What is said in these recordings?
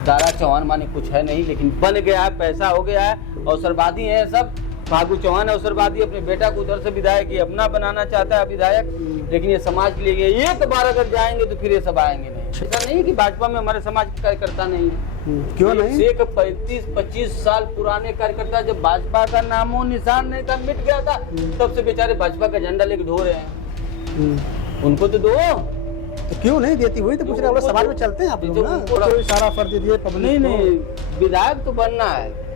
दारा चौहान माने कुछ है नहीं, लेकिन बन गया है, पैसा हो गया है, अवसरवादी है सब। फागू चौहान अवसरवादी, अपने बेटा को उधर से विधायक अपना बनाना चाहता है विधायक, लेकिन ये समाज के लिए एक बार अगर जाएंगे तो फिर ये सब आएंगे नहीं। ऐसा नहीं कि भाजपा में हमारे समाज के कार्यकर्ता नहीं है। क्यों नहीं? एक 35-25 साल पुराने कार्यकर्ता, जब भाजपा का नामो निशान नहीं था, मिट गया था, तब से बेचारे भाजपा का झंडा लेके ढो रहे हैं। उनको तो दो, तो क्यों नहीं देती? वही तो पूछ रहे हैं, समाज में चलते हैं आप लोग ना। कोई सारा फर्ज दिए पब्लिक नहीं, विधायक तो बनना है।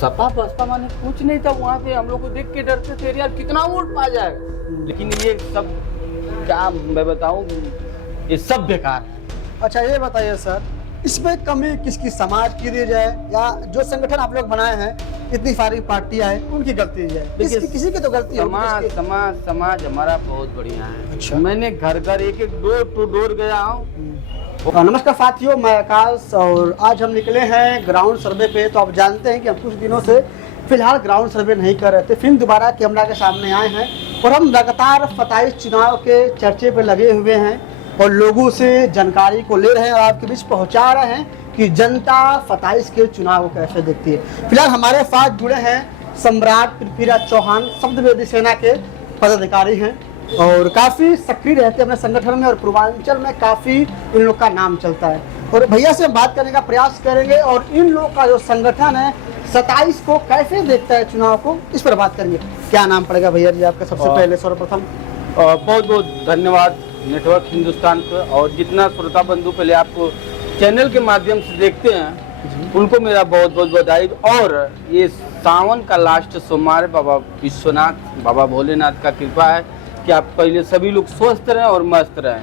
सपा बसपा माने कुछ नहीं था वहाँ पे, हम लोग को देख के डरते थे यार कितना वोट पा जाएगा, लेकिन ये सब क्या मैं बताऊँ, ये सब बेकार है। अच्छा ये बताइए सर, इसमें कमी किसकी, समाज की दी जाए या जो संगठन आप लोग बनाए हैं, इतनी सारी पार्टियां हैं, उनकी गलती दी जाए? किसी की तो गलती है। समाज हमारा बहुत बढ़िया है। अच्छा। मैंने घर एक डोर टू डोर गया हूँ। नमस्कार साथियों, मैं आकाश और आज हम निकले हैं ग्राउंड सर्वे पे। तो आप जानते हैं कि हम कुछ दिनों से फिलहाल ग्राउंड सर्वे नहीं कर रहे थे, फिर दोबारा कैमरा के सामने आए हैं और हम लगातार 27 चुनाव के चर्चे पे लगे हुए हैं और लोगों से जानकारी को ले रहे हैं और आपके बीच पहुंचा रहे हैं कि जनता 27 के चुनाव को कैसे देखती है। फिलहाल हमारे साथ जुड़े हैं सम्राट पृथ्वीराज चौहान, शब्दवेदी सेना के पदाधिकारी हैं और काफ़ी सक्रिय रहते हैं अपने संगठन में और पूर्वांचल में काफ़ी इन लोग का नाम चलता है। और भैया से हम बात करने का प्रयास करेंगे और इन लोग का जो संगठन है 27 को कैसे देखता है चुनाव को, इस पर बात करेंगे। क्या नाम पड़ेगा भैया जी आपका सबसे पहले सर्वप्रथम? बहुत बहुत धन्यवाद नेटवर्क हिंदुस्तान पर, और जितना श्रोता बंधु पहले आपको चैनल के माध्यम से देखते हैं उनको मेरा बहुत बहुत बधाई। और ये सावन का लास्ट सोमवार, बाबा विश्वनाथ बाबा भोलेनाथ का कृपा है कि आप पहले सभी लोग स्वस्थ रहें और मस्त रहें,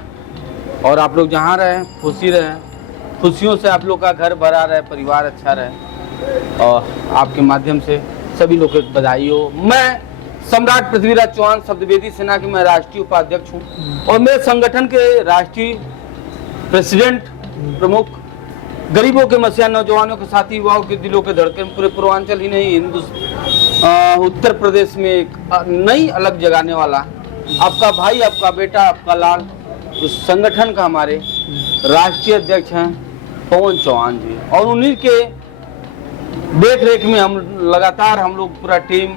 और आप लोग जहाँ रहें खुशी रहें, खुशियों से आप लोग का घर भरा रहे, परिवार अच्छा रहे, और आपके माध्यम से सभी लोग को बधाई हो। मैं सम्राट पृथ्वीराज चौहान, शब्दवेदी सेना के मैं राष्ट्रीय उपाध्यक्ष हूँ और मेरे संगठन के राष्ट्रीय प्रेसिडेंट प्रमुख, गरीबों के मसीहा, नौजवानों के साथी, युवाओं के दिलों के धड़कन, पूरे पूर्वांचल ही नहीं उत्तर प्रदेश में एक नई अलग जगाने वाला आपका भाई, आपका बेटा, आपका लाल, उस संगठन का हमारे राष्ट्रीय अध्यक्ष हैं पवन चौहान जी, और उन्हीं के देख रेख में हम लगातार हम लोग पूरा टीम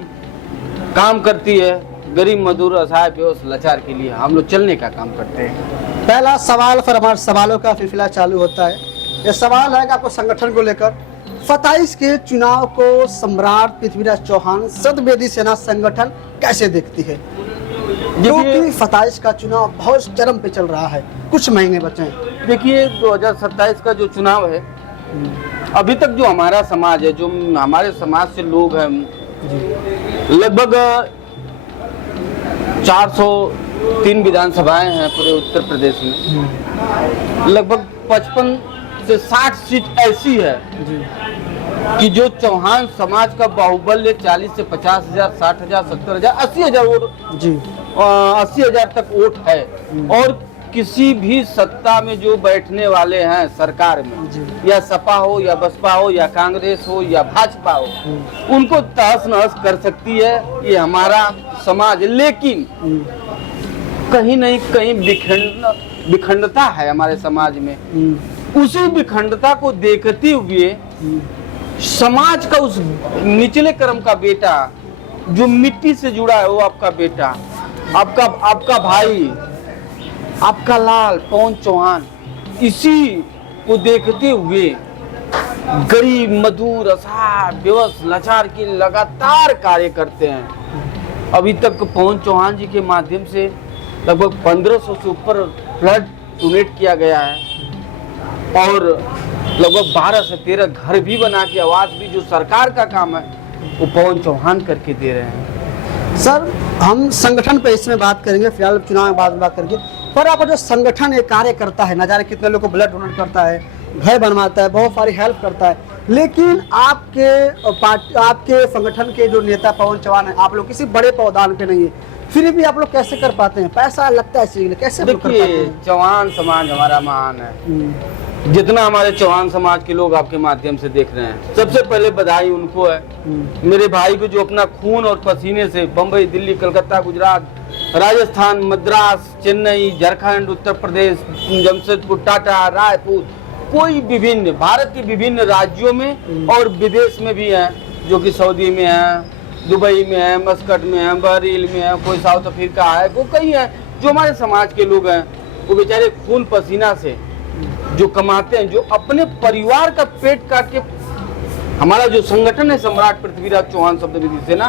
काम करती है। गरीब मजदूर, असहाय, बेहोश, लाचार के लिए हम लोग चलने का काम करते हैं। पहला सवाल फिर हमारे सवालों का सिलसिला चालू होता है। ये सवाल है कि आपको संगठन को लेकर 27 के चुनाव को सम्राट पृथ्वीराज चौहान शब्दवेदी सेना संगठन कैसे देखती है? क्योंकि 27 का चुनाव बहुत चरम पे चल रहा है, कुछ महीने बचे हैं। देखिए 2027 का जो चुनाव है, अभी तक जो हमारा समाज है, जो हमारे समाज से लोग हैं, लगभग 403 विधानसभाएं हैं पूरे उत्तर प्रदेश में। लगभग 55 से 60 सीट ऐसी है कि जो चौहान समाज का बाहुबल्य 40 से 50 हजार, 60 हजार, 70 हजार, 80 हजार वोट, 80 हजार तक वोट है। और किसी भी सत्ता में जो बैठने वाले हैं सरकार में, या सपा हो या बसपा हो या कांग्रेस हो या भाजपा हो, उनको तहस नहस कर सकती है ये हमारा समाज। लेकिन कहीं नहीं कहीं विखंडता है हमारे समाज में। उसी विखंडता को देखते हुए समाज का उस निचले क्रम का बेटा जो मिट्टी से जुड़ा है, वो आपका बेटा, आपका भाई, आपका लाल पवन चौहान, इसी को देखते हुए गरीब, मजदूर, असहाय, बेबस, लाचार के लगातार कार्य करते हैं। अभी तक पवन चौहान जी के माध्यम से लगभग 1500 से ऊपर ब्लड डोनेट किया गया है और लगभग 12 से 13 घर भी बना के, आवास भी, जो सरकार का काम है वो पवन चौहान करके दे रहे हैं। सर हम संगठन पे इसमें बात करेंगे, फिलहाल चुनाव में बाद में बात करेंगे। पर आपका जो संगठन ये कार्य करता है, न जाने कितने लोग को ब्लड डोनेट करता है, घर बनवाता है, बहुत सारी हेल्प करता है, लेकिन आपके संगठन के जो नेता पवन चौहान है, आप लोग किसी बड़े पौधान पे नहीं है, फिर भी आप लोग कैसे कर पाते हैं? पैसा लगता है इसलिए कैसे? देखिए चौहान समाज हमारा महान है। जितना हमारे चौहान समाज के लोग आपके माध्यम से देख रहे हैं, सबसे पहले बधाई उनको है, मेरे भाई को जो अपना खून और पसीने से बम्बई, दिल्ली, कलकत्ता, गुजरात, राजस्थान, मद्रास, चेन्नई, झारखंड, उत्तर प्रदेश, जमशेदपुर, टाटा, रायपुर, कोई विभिन्न भारत के विभिन्न राज्यों में और विदेश में भी हैं, जो कि सऊदी में है, दुबई में है, मस्कट में है, बहरीन में है, कोई साउथ अफ्रीका है, वो कई हैं जो हमारे समाज के लोग हैं। वो बेचारे खून पसीना से जो कमाते हैं, जो अपने परिवार का पेट काट के, हमारा जो संगठन है सम्राट पृथ्वीराज चौहान शब्द विधि सेना,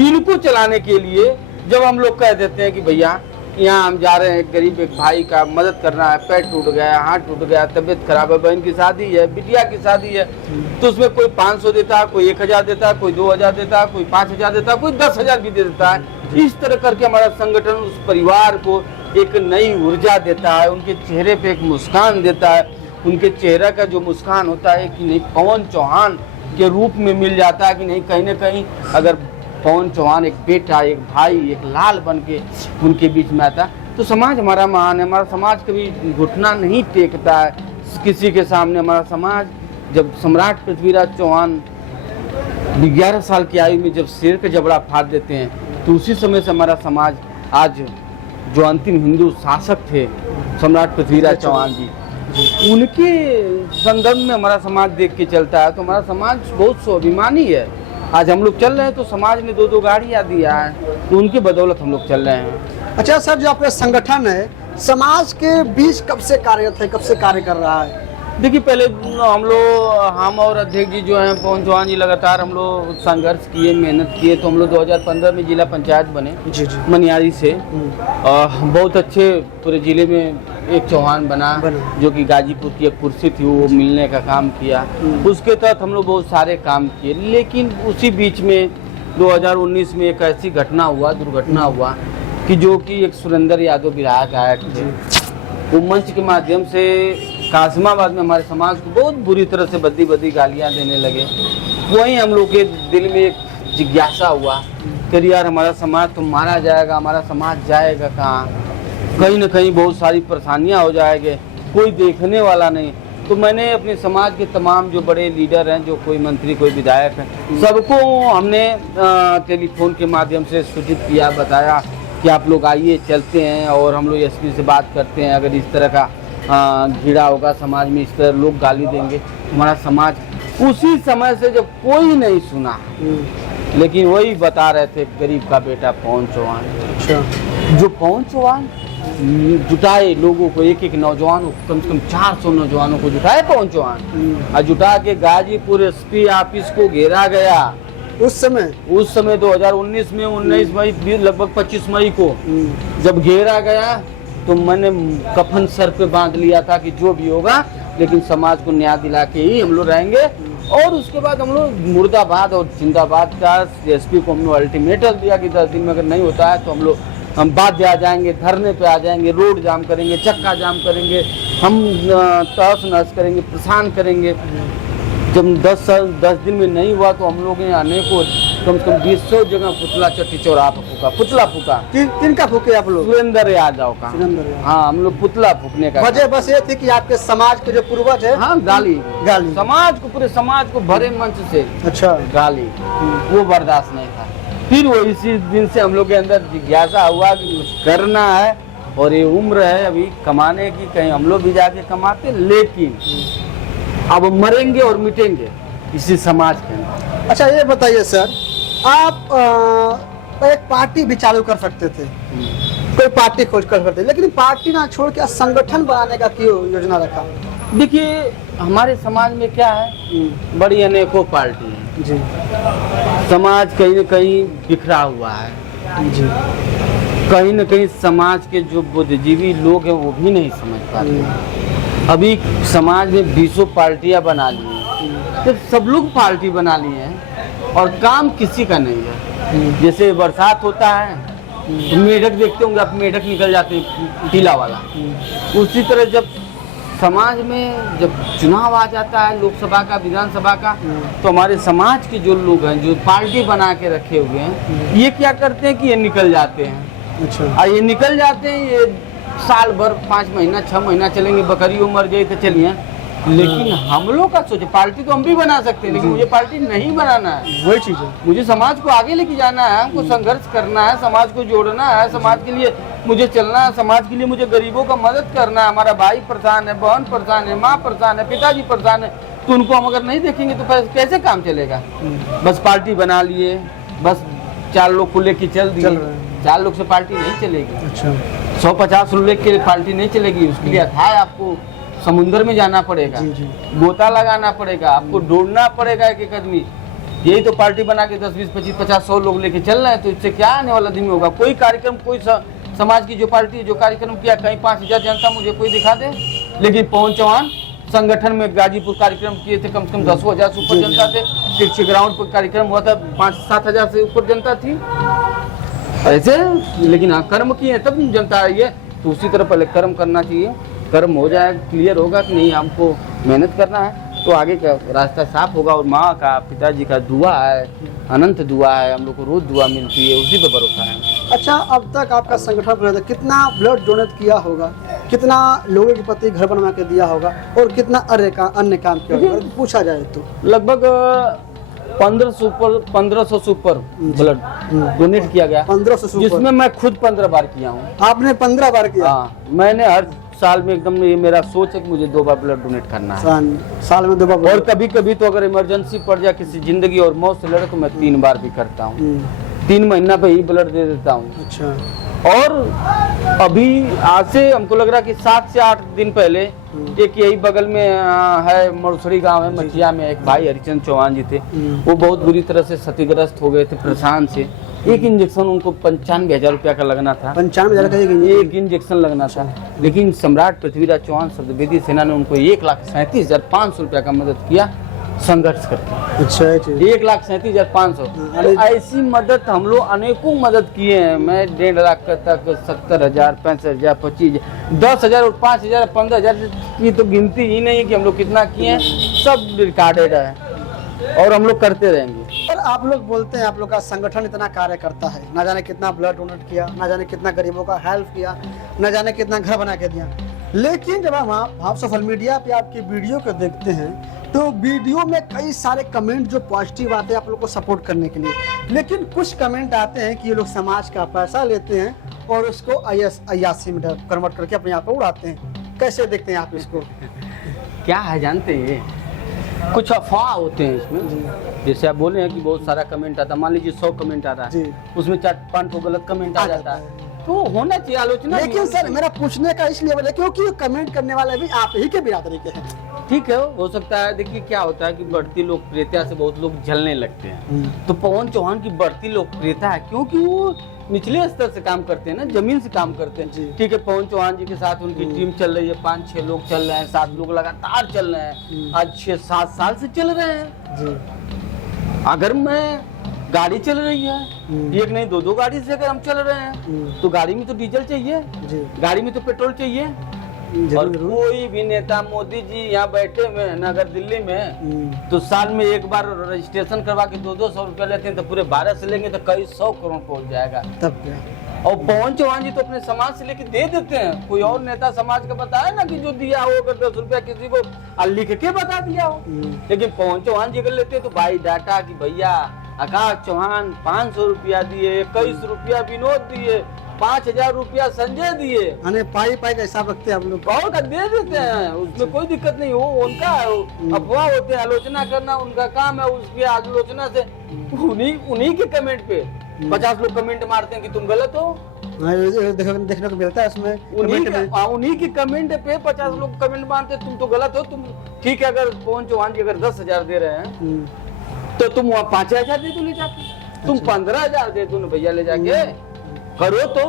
इनको चलाने के लिए जब हम लोग कह देते हैं कि भैया यहाँ हम जा रहे हैं, गरीब एक भाई का मदद करना है, पैर टूट गया, हाथ टूट गया, तबीयत खराब है, बहन की शादी है, बिटिया की शादी है, तो उसमें कोई 500 देता है, कोई 1000 देता है, कोई 2000 देता है, कोई 5000 देता है, कोई 10,000 भी दे देता है। इस तरह करके हमारा संगठन उस परिवार को एक नई ऊर्जा देता है, उनके चेहरे पे एक मुस्कान देता है। उनके चेहरे का जो मुस्कान होता है कि नहीं पवन चौहान के रूप में मिल जाता है, कि नहीं कहीं ना कहीं अगर पवन चौहान एक बेटा, एक भाई, एक लाल बन के उनके बीच में आता, तो समाज हमारा महान है। हमारा समाज कभी घुटना नहीं टेकता है किसी के सामने। हमारा समाज, जब सम्राट पृथ्वीराज चौहान 11 साल की आयु में जब शेर का जबड़ा फाड़ देते हैं, तो उसी समय से हमारा समाज, आज जो अंतिम हिंदू शासक थे सम्राट पृथ्वीराज चौहान जी, उनके संदर्भ में हमारा समाज देख के चलता है। तो हमारा समाज बहुत स्वाभिमानी है। आज हम लोग चल रहे हैं तो समाज ने 2-2 गाड़ियाँ दिया है, तो उनकी बदौलत हम लोग चल रहे हैं। अच्छा सर, जो आपका संगठन है समाज के बीच कब से कार्यरत है, कब से कार्य कर रहा है? देखिए, पहले हम और अध्यक्ष जी जो हैं पवन चौहान जी, लगातार हम लोग संघर्ष किए, मेहनत किए, तो हम लोग 2015 में जिला पंचायत बने जी जी मनियारी से। बहुत अच्छे पूरे जिले में एक चौहान बना, जो कि गाजीपुर की एक कुर्सी थी वो मिलने का काम किया। उसके तहत हम लोग बहुत सारे काम किए, लेकिन उसी बीच में 2019 में एक ऐसी घटना हुआ, दुर्घटना हुआ, कि जो कि एक सुरेंद्र यादव विधायक आए थे, वो मंच के माध्यम से कासिमाबाद में हमारे समाज को बहुत बुरी तरह से बद्दी गालियां देने लगे। वहीं हम लोग के दिल में एक जिज्ञासा हुआ कि यार हमारा समाज तो मारा जाएगा, हमारा समाज जाएगा कहाँ, कहीं ना कहीं बहुत सारी परेशानियां हो जाएंगे, कोई देखने वाला नहीं। तो मैंने अपने समाज के तमाम जो बड़े लीडर हैं, जो कोई मंत्री, कोई विधायक हैं, सबको हमने टेलीफोन के माध्यम से सूचित किया, बताया कि आप लोग आइए, चलते हैं और हम लोग एसपी से बात करते हैं। अगर इस तरह का घिरा होगा समाज में, इस तरह लोग गाली देंगे, हमारा समाज, उसी समय से जब कोई नहीं सुना, लेकिन वही बता रहे थे गरीब का बेटा पवन चौहान। अच्छा। जो पवन चौहान जुटाए लोगों को, एक नौजवानों, कम से कम 400 नौजवानों को जुटाए पवन चौहान, और जुटा के गाजीपुर एसपी ऑफिस को घेरा गया। उस समय 2019 में 19 मई, लगभग 25 मई को जब घेरा गया, तो मैंने कफन सर पे बांध लिया था कि जो भी होगा, लेकिन समाज को न्याय दिला के ही हम लोग रहेंगे। और उसके बाद हम लोग मुर्दाबाद और जिंदाबाद का एसपी को हमने अल्टीमेटम दिया कि 10 दिन में अगर नहीं होता है तो हम बाध्य आ जाएंगे, धरने पे आ जाएंगे, रोड जाम करेंगे, चक्का जाम करेंगे, हम तहस नहस करेंगे, परेशान करेंगे। जब 10 दिन में नहीं हुआ तो हम लोग ने आने को कम से कम 200 जगह पुतला चट्टी चौराहा पर फूका, पुतला फूका। किन का फूके आप लोग? सुरेंद्र यादव का। हाँ, हम लोग पुतला फूकने का। वजह बस ये थी कि आपके समाज के जो पूर्वज है, हाँ, गाली समाज को, पूरे समाज को भरे मंच से अच्छा गाली, वो बर्दाश्त नहीं था। फिर वो इसी दिन से हम लोग के अंदर जिज्ञासा हुआ कि कुछ करना है, और ये उम्र है अभी कमाने की, कहीं हम लोग भी जाके कमाते, लेकिन अब मरेंगे और मिटेंगे इसी समाज के अंदर। अच्छा, ये बताइए सर, आप एक पार्टी भी चालू कर सकते थे, कोई पार्टी खोज कर सकते, लेकिन पार्टी ना छोड़ के संगठन बनाने का क्यों योजना रखा? देखिए, हमारे समाज में क्या है, बड़ी अनेकों पार्टी है जी, समाज कहीं न कहीं बिखरा हुआ है जी, कहीं न कहीं समाज के जो बुद्धिजीवी लोग हैं वो भी नहीं समझ पाते। अभी समाज में 20 पार्टियां बना ली हैं, तो सब लोग पार्टी बना लिए हैं और काम किसी का नहीं है। जैसे बरसात होता है तो मेढक देखते होंगे आप, मेढक निकल जाते हैं पीला वाला। उसी तरह जब समाज में जब चुनाव आ जाता है, लोकसभा का, विधानसभा का, तो हमारे समाज के जो लोग हैं, जो पार्टी बना के रखे हुए हैं, ये क्या करते हैं कि ये निकल जाते हैं। अच्छा। ये निकल जाते हैं, ये साल भर, 5 महीना 6 महीना चलेंगे, बकरी मर जाए तो चलिए, लेकिन हम लोग का सोचे पार्टी तो हम भी बना सकते हैं, लेकिन मुझे पार्टी नहीं बनाना है। वही चीज़ है। मुझे समाज को आगे लेके जाना है, हमको संघर्ष करना है, समाज को जोड़ना है, समाज के लिए मुझे चलना है, समाज के लिए मुझे गरीबों का मदद करना है। हमारा भाई परेशान है, बहन परेशान है, माँ परेशान है, पिताजी परेशान है, तो उनको हम अगर नहीं देखेंगे तो कैसे काम चलेगा। बस पार्टी बना लिए, बस 4 लोग को लेके चल दिए, 4 लोग से पार्टी नहीं चलेगी। अच्छा, 150 लोग के पार्टी नहीं चलेगी। उसके लिए अथाह आपको समुद्र में जाना पड़ेगा, जी, जी। गोता लगाना पड़ेगा, आपको ढूंढना पड़ेगा एक एक आदमी। यही तो पार्टी बना के 10, 20, 25, 50, 100 लोग लेके चल रहे हैं, तो इससे क्या आने वाला दिन में होगा। कोई कार्यक्रम, कोई समाज की जो पार्टी जो कार्यक्रम किया, कहीं 5000 जनता मुझे कोई दिखा दे। लेकिन पवन चौहान संगठन में गाजीपुर कार्यक्रम किए थे, कम से कम 10,000 से ऊपर जनता थे। तिरछी ग्राउंड पर कार्यक्रम हुआ था, 5-7 हजार से ऊपर जनता थी ऐसे। लेकिन हाँ, कर्म किए तब जनता आई है, तो उसी तरह पहले कर्म करना चाहिए। कर्म हो जाए, क्लियर होगा कि नहीं हमको मेहनत करना है, तो आगे का रास्ता साफ होगा। और माँ का, पिताजी का दुआ है, अनंत दुआ है, हम लोग को रोज दुआ मिलती है, उसी पे भरोसा है। अच्छा, अब तक आपका संगठन कितना ब्लड डोनेट किया होगा, कितना लोगों के प्रति घर बनवा के दिया होगा, और कितना अन्य काम किया होगा, पूछा जाए तो? लगभग 1500 से ऊपर ब्लड डोनेट किया गया, 1500 से ऊपर, जिसमें मैं खुद 15 बार किया हूँ। आपने 15 बार किया? हाँ, मैंने हर साल में एकदम, ये मेरा सोच है कि मुझे 2 बार ब्लड डोनेट करना है। साल में 2 बार। और कभी कभी तो अगर इमरजेंसी पड़ जाए, किसी जिंदगी और मौत से लड़े, तो मैं 3 बार भी करता हूँ। 3 महीना पे ही ब्लड दे देता हूँ। अच्छा। और अभी आज से हमको लग रहा है कि 7 से 8 दिन पहले एक यही बगल में है, मरुसड़ी गांव है, मठिया में, एक भाई हरिचंद चौहान जी थे। वो बहुत बुरी तरह से क्षतिग्रस्त हो गए थे, परेशान से। एक इंजेक्शन उनको 95,000 रुपया का लगना था। 95,000 का एक इंजेक्शन लगना था। लेकिन सम्राट पृथ्वीराज चौहान शब्दवेदी सेना ने उनको 1,37,500 रुपया का मदद किया, संघर्ष करके। अच्छा, 1,37,500। ऐसी मदद हम लोग अनेकों मदद किए हैं। मैं 1.5 लाख तक 70,000, 65,000, 25,000, 10,000 और 5,000, 15,000 की तो गिनती ही नहीं है कि हम लोग कितना किए हैं। सब रिकॉर्डेड है और हम लोग करते रहेंगे। और आप लोग बोलते हैं आप लोग का संगठन इतना कार्य करता है, ना जाने कितना ब्लड डोनेट किया, ना जाने कितना गरीबों का हेल्प किया, ना जाने कितना घर बना के दिया। लेकिन जब आप सोशल मीडिया पे आपकी वीडियो को देखते हैं, तो वीडियो में कई सारे कमेंट जो पॉजिटिव आते हैं आप लोग को सपोर्ट करने के लिए, लेकिन कुछ कमेंट आते हैं कि ये लोग समाज का पैसा लेते हैं और उसको अय्यासी में कन्वर्ट करके अपने यहाँ पे उड़ाते हैं। कैसे देखते हैं आप इसको? क्या है जानते हैं, कुछ अफवाह होते हैं इसमें। जैसे आप बोले हैं कि बहुत सारा कमेंट आता है, मान लीजिए 100 कमेंट आता है, उसमें 4-5 तो गलत कमेंट आ जाता है, तो होना चाहिए आलोचना। लेकिन सर, मेरा पूछने का इसलिए बोले क्योंकि कमेंट करने वाले भी आप ही के बिरादरी के हैं। ठीक है, हो सकता है। देखिए क्या होता है कि बढ़ती लोकप्रियता से बहुत लोग जलने लगते हैं। तो पवन चौहान की बढ़ती लोकप्रियता है क्योंकि वो निचले स्तर से काम करते हैं ना, जमीन से काम करते हैं। ठीक है, पवन चौहान जी के साथ उनकी टीम चल रही है, 5-6 लोग चल रहे हैं, 7 लोग लगातार चल रहे हैं, आज 6-7 साल से चल रहे हैं जी। अगर मैं गाड़ी चल रही है, एक नहीं 2-2 गाड़ी से अगर हम चल रहे हैं, तो गाड़ी में तो डीजल चाहिए, गाड़ी में तो पेट्रोल चाहिए। और कोई भी नेता, मोदी जी यहाँ बैठे हुए हैं ना अगर दिल्ली में, तो साल में एक बार रजिस्ट्रेशन करवा के 200-200 रुपया लेते हैं, तो पूरे भारत से लेंगे तो कई 100 करोड़ पहुंच जाएगा। तब क्या? और पवन चौहान जी तो अपने समाज से लेके दे देते हैं। कोई और नेता समाज का बताया ना कि जो दिया हो, अगर 10 रुपया किसी को लिख के बता दिया हो। लेकिन पवन चौहान जी अगर लेते तो भाई डाटा कि भैया आकाश चौहान 500 रुपया दिए, 21 रुपया विनोद दिए, 5,000 रुपया संजय दिए। पाई का हिसाब रखते हैं आप लोग, बहुत दे देते हैं, उसमें कोई दिक्कत नहीं। वो उनका अफवाह होते हैं, आलोचना करना उनका काम है। उसकी आलोचना से उन्हीं के कमेंट पे 50 लोग कमेंट मारते हैं कि तुम गलत हो। देखने को मिलता है उसमें, उन्हीं की कमेंट पे 50 लोग कमेंट मारते हैं तुम तो गलत हो। तुम ठीक है, अगर पवन चौहान जी अगर 10,000 दे रहे हैं तो तुम वहाँ 5,000 दे दो ले जाके, तुम 15,000 दे दो भैया ले जाके करो। तो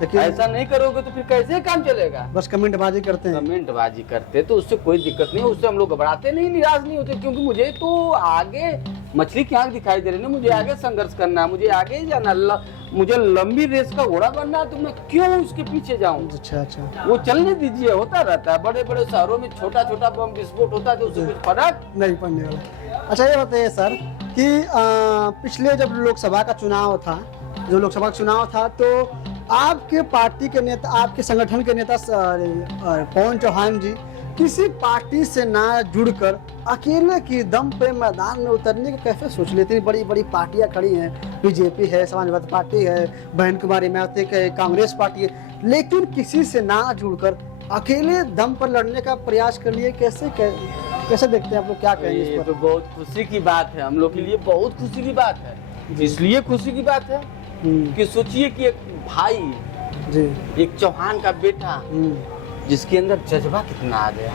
लेकिन ऐसा नहीं करोगे तो फिर कैसे काम चलेगा? बस कमेंट बाजी करते हैं। कमेंट बाजी करते तो उससे कोई दिक्कत नहीं, उससे हम लोग घबराते नहीं, निराश नहीं होते। क्योंकि मुझे तो आगे मछली की आंख दिखाई दे रही है, मुझे आगे संघर्ष करना है, मुझे आगे जाना, मुझे लंबी रेस का घोड़ा बनना है, तो मैं क्यों उसके पीछे जाऊं? अच्छा, वो चलने दीजिए, होता रहता है। बड़े बड़े शहरों में छोटा बम विस्फोट होता है तो उससे कुछ फर्क नहीं पड़ने वाला। अच्छा, ये बताइए सर कि पिछले जब लोकसभा का चुनाव था, तो आपके पार्टी के नेता, आपके संगठन के नेता पवन चौहान जी किसी पार्टी से ना जुड़कर अकेले की दम पे मैदान में उतरने की कैसे सोच लेते हैं? बड़ी बड़ी पार्टियां खड़ी हैं, बीजेपी है, समाजवादी पार्टी है, बहन कुमारी मायावती है, कांग्रेस पार्टी है, लेकिन किसी से ना जुड़कर अकेले दम पर लड़ने का प्रयास कर लिए। कैसे देखते हैं आप लोग, क्या कहेंगे ये इस पर? तो बहुत खुशी की बात है, हम लोग के लिए बहुत खुशी की बात है। इसलिए खुशी की बात है कि सोचिए कि एक भाई, जी, एक चौहान का बेटा, जिसके अंदर जज्बा कितना आ गया,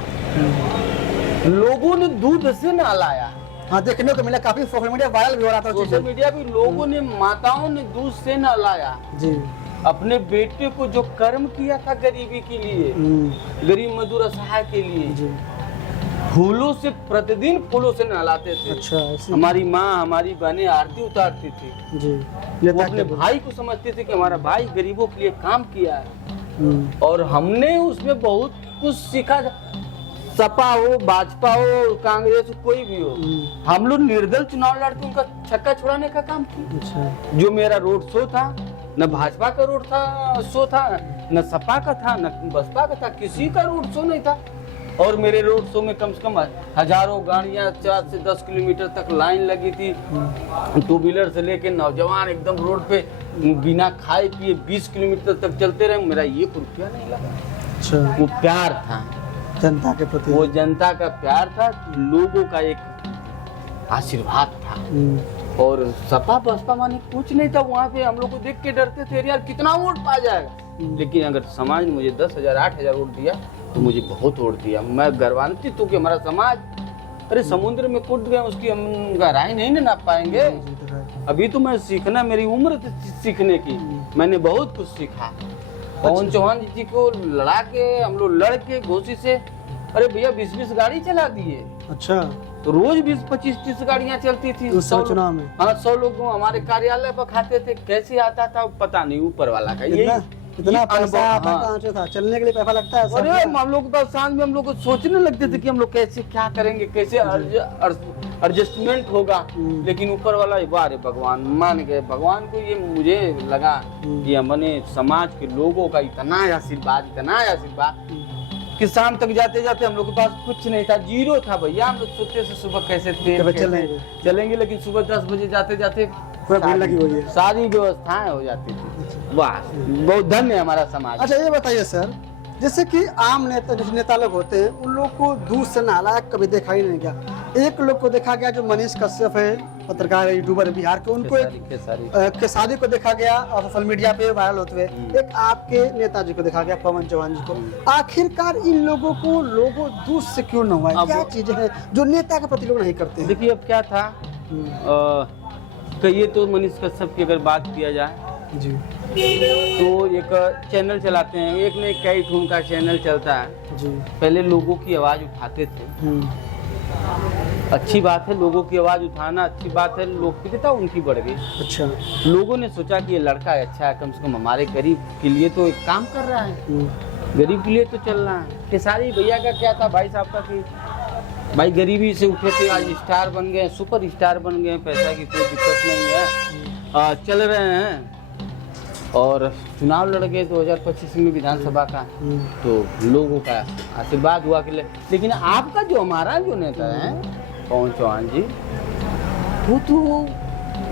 लोगों ने दूध से नहलाया। हाँ, देखने को मिला, काफी सोशल मीडिया वायरल भी हो रहा था। सोशल मीडिया भी लोगों ने, माताओं ने दूध से नहलाया जी, अपने बेटे को, जो कर्म किया था गरीबी के लिए, गरीब मजदूर असहाय के लिए, जी। फूलों से, प्रतिदिन फूलों से नहलाते थे। अच्छा, ऐसे? हमारी माँ, हमारी बहनें आरती उतारती थी। जी, वो अपने भाई को समझते थे कि हमारा भाई गरीबों के लिए काम किया है, और हमने उसमें बहुत कुछ सीखा। सपा हो, भाजपा हो, कांग्रेस हो, कोई भी हो, हम लोग निर्दल चुनाव लड़ते उनका छक्का छुड़ाने का काम किया। अच्छा। जो मेरा रोड शो था, न भाजपा का रोड शो था, न सपा का था, न बसपा का था, किसी का रोड शो नहीं था। और मेरे रोड शो में कम से कम हजारों गाड़ियां, 4 से 10 किलोमीटर तक लाइन लगी थी। 2 व्हीलर से लेके नौजवान एकदम रोड पे बिना खाए पिए 20 किलोमीटर तक चलते रहे। मेरा 1 रुपया नहीं लगा। अच्छा, वो प्यार था जनता के प्रति, वो जनता का प्यार था, लोगों का एक आशीर्वाद था। और सपा बसपा माने कुछ नहीं था। वहाँ पे हम लोग को देख के डरते थे, यार कितना वोट पा जाएगा। लेकिन अगर समाज ने मुझे 10,000 8,000 वोट दिया तो मुझे बहुत वोट दिया। मैं गर्वान्वित हूँ कि हमारा समाज, अरे समुद्र में कूद गए, उसकी हम गहराई नहीं ना नाप पाएंगे। अभी तो मैं सीखना, मेरी उम्र थी सीखने की, मैंने बहुत कुछ सीखा। पवन चौहान जी को लड़ा के, हम लोग लड़ के घोसी से, अरे भैया 20-20 गाड़ी चला दिए। अच्छा, तो रोज 20-25-30 गाड़ियां चलती थी उस चुनाव में। हाँ, 100 लोग हमारे कार्यालय पर खाते थे। कैसे आता था पता नहीं, ऊपर वाला का इतना पैसा आता हाँ। कहाँ से था? चलने के लिए पैसा लगता है। अरे हम लोग के पास सांझ में हम लोग को सोचने लगते थे कि हम लोग कैसे क्या करेंगे, कैसे एडजस्टमेंट होगा। लेकिन ऊपर वाला, वाह भगवान, मान गए भगवान को। ये मुझे लगा कि हमने समाज के लोगों का इतना आशीर्वाद कि शाम तक जाते जाते हम लोग के पास कुछ नहीं था, 0 था भैया। हम लोग सोचते थे सुबह कैसे चलेंगे, लेकिन सुबह 10 बजे जाते जाते भीड़ लगी हुई है, सारी व्यवस्थाएं हो जाती थी। वाह, बहुत धन्य है हमारा समाज। अच्छा, ये बताइए सर, जैसे कि आम नेता, जो नेता लोग होते हैं, उन लोग को दूध से नहलाया कभी देखा ही नहीं गया। एक लोग को देखा गया जो मनीष कश्यप है, पत्रकार है, यूट्यूबर है बिहार के, उनको एक शादी को देखा गया और सोशल मीडिया पे वायरल होते हुए। एक आपके नेताजी को देखा गया, पवन चौहान जी को। आखिरकार इन लोगों को लोगों दूध से क्यों नहलाए? क्या चीजें हैं जो नेता के प्रति लोग नहीं करते? देखिए, अब क्या था, कहिए तो मनीष कश्यप की अगर बात किया जाए जी, तो एक चैनल चलाते हैं, एक ने कई ठूम का चैनल चलता है जी। पहले लोगों की आवाज उठाते थे। अच्छी बात है, लोगों की आवाज उठाना अच्छी बात है, लोकप्रियता उनकी बढ़ गई। अच्छा, लोगों ने सोचा कि ये लड़का अच्छा है, कम से कम हमारे गरीब के लिए तो एक काम कर रहा है, गरीब के लिए तो चल रहा है। खेसारी भैया का क्या था, भाई साहब का, कि भाई गरीबी से उठे थे, आज स्टार बन गए, सुपर स्टार बन गए, पैसा की कोई दिक्कत नहीं है, चल रहे हैं। और चुनाव लड़ गए 2025 में विधानसभा का, तो लोगों का आशीर्वाद हुआ कि लेकिन आपका जो, हमारा जो नेता है पवन चौहान जी, वो तो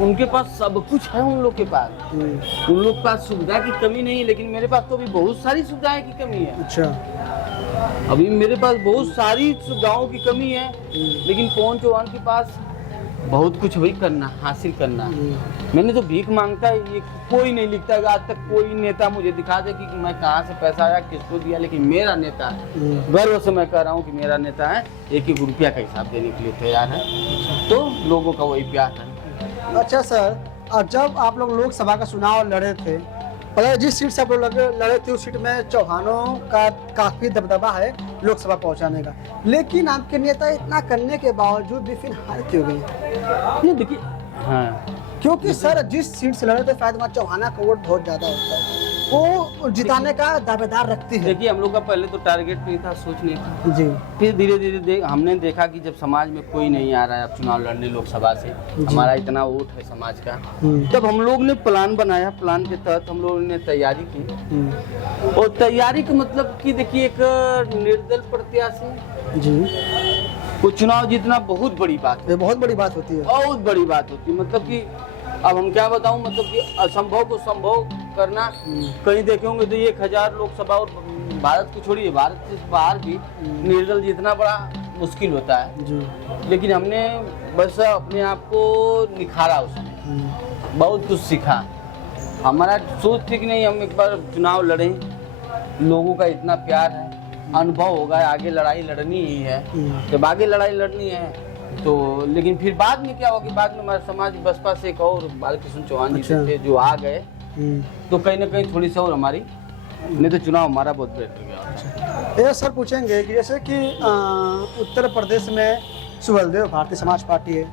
उनके पास सब कुछ है। उन लोग के पास, उन लोग के पास सुविधा की कमी नहीं है, लेकिन मेरे पास तो अभी बहुत सारी सुविधाएं की कमी है। अच्छा, अभी मेरे पास बहुत सारी सुविधाओं की कमी है, लेकिन पवन चौहान के पास बहुत कुछ वही करना, हासिल करना। मैंने तो भीख मांगता है, ये कोई नहीं लिखता है। आज तक कोई नेता मुझे दिखा दे कि मैं कहाँ से पैसा आया, किसको दिया, लेकिन मेरा नेता है, गर्व से मैं कह रहा हूँ कि मेरा नेता है, 1-1 रुपया का हिसाब देने के लिए तैयार है। तो लोगों का वही प्यार है। अच्छा सर, और जब आप लोग लोकसभा का चुनाव लड़े थे, पता है जिस सीट से आप लोग लड़े थे, उस सीट में चौहानों का काफी दबदबा है लोकसभा पहुंचाने का, लेकिन आपके नेता इतना करने के बावजूद भी फिर हार क्यों गए? ये देखिए, हाँ, क्योंकि सर जिस सीट से लड़े थे, शायद वहाँ चौहाना का वोट बहुत ज्यादा होता है। वो जिताने का दावेदार रखती है। देखिए हम लोग का पहले तो टारगेट नहीं था, सोच नहीं था। जी फिर धीरे धीरे हमने देखा कि जब समाज में कोई नहीं आ रहा है अब चुनाव लड़ने लोकसभा से, हमारा इतना वोट है समाज का, तब हम लोग ने प्लान बनाया। प्लान के तहत हम लोगों ने तैयारी की। और तैयारी का मतलब कि देखिए एक निर्दल प्रत्याशी जी वो चुनाव जीतना बहुत बड़ी बात है, ये बहुत बड़ी बात होती है। बहुत बड़ी बात होती है। मतलब कि अब हम क्या बताऊं, मतलब कि असंभव को संभव करना। कहीं देखे होंगे तो 1000 लोकसभा और भारत को छोड़िए, भारत से बाहर भी निर्दल जीतना बड़ा मुश्किल होता है जी। लेकिन हमने बस अपने आप को निखारा, उसमें बहुत कुछ सीखा। हमारा सोच थी कि नहीं हम एक बार चुनाव लड़ें, लोगों का इतना प्यार है, अनुभव होगा, आगे लड़ाई लड़नी ही है। जब आगे लड़ाई लड़नी है तो लेकिन फिर बाद में क्या होगा कि बाद में हमारा समाज बसपा से एक और बालकृष्ण चौहान जी थे जो आ गए, तो कहीं ना कहीं थोड़ी सी और हमारी, नहीं तो चुनाव हमारा बहुत बेहतर गया। ये सर पूछेंगे कि जैसे कि उत्तर प्रदेश में सुहलदेव भारतीय समाज पार्टी है,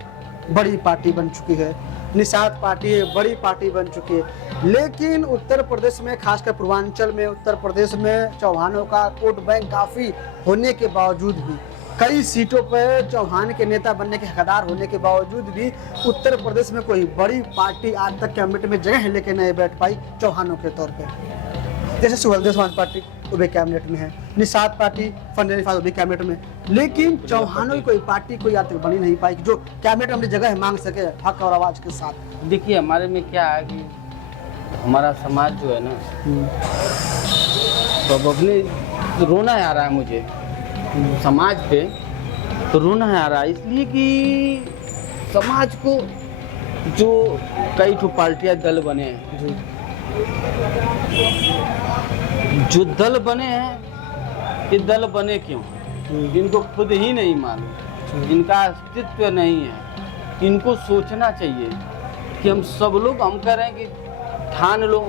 बड़ी पार्टी बन चुकी है, निषाद पार्टी है, बड़ी पार्टी बन चुकी है, लेकिन उत्तर प्रदेश में खासकर पूर्वांचल में उत्तर प्रदेश में चौहानों का वोट बैंक काफ़ी होने के बावजूद भी, कई सीटों पर चौहान के नेता बनने के हकदार होने के बावजूद भी उत्तर प्रदेश में कोई बड़ी पार्टी आज तक कैबिनेट में जगह लेके नहीं बैठ पाई चौहानों के तौर पे। जैसे सुहलदेव समाज पार्टी वो भी कैबिनेट में है, निषाद पार्टी फंडे निफाद वो भी कैबिनेट में, लेकिन चौहानों की कोई पार्टी कोई आज तक बनी नहीं पाई जो कैबिनेट में अपनी जगह मांग सके हक और आवाज के साथ। देखिए हमारे में क्या है कि हमारा समाज जो है ना, तो अब अपने रोना आ रहा है मुझे समाज पे, तो रोना आ रहा है इसलिए कि समाज को जो कई ठो पार्टियां दल बने हैं, जो दल बने हैं, ये दल बने क्यों, इनको खुद ही नहीं मालूम, इनका अस्तित्व नहीं है। इनको सोचना चाहिए कि हम सब लोग, हम कह रहे हैं कि ठान लो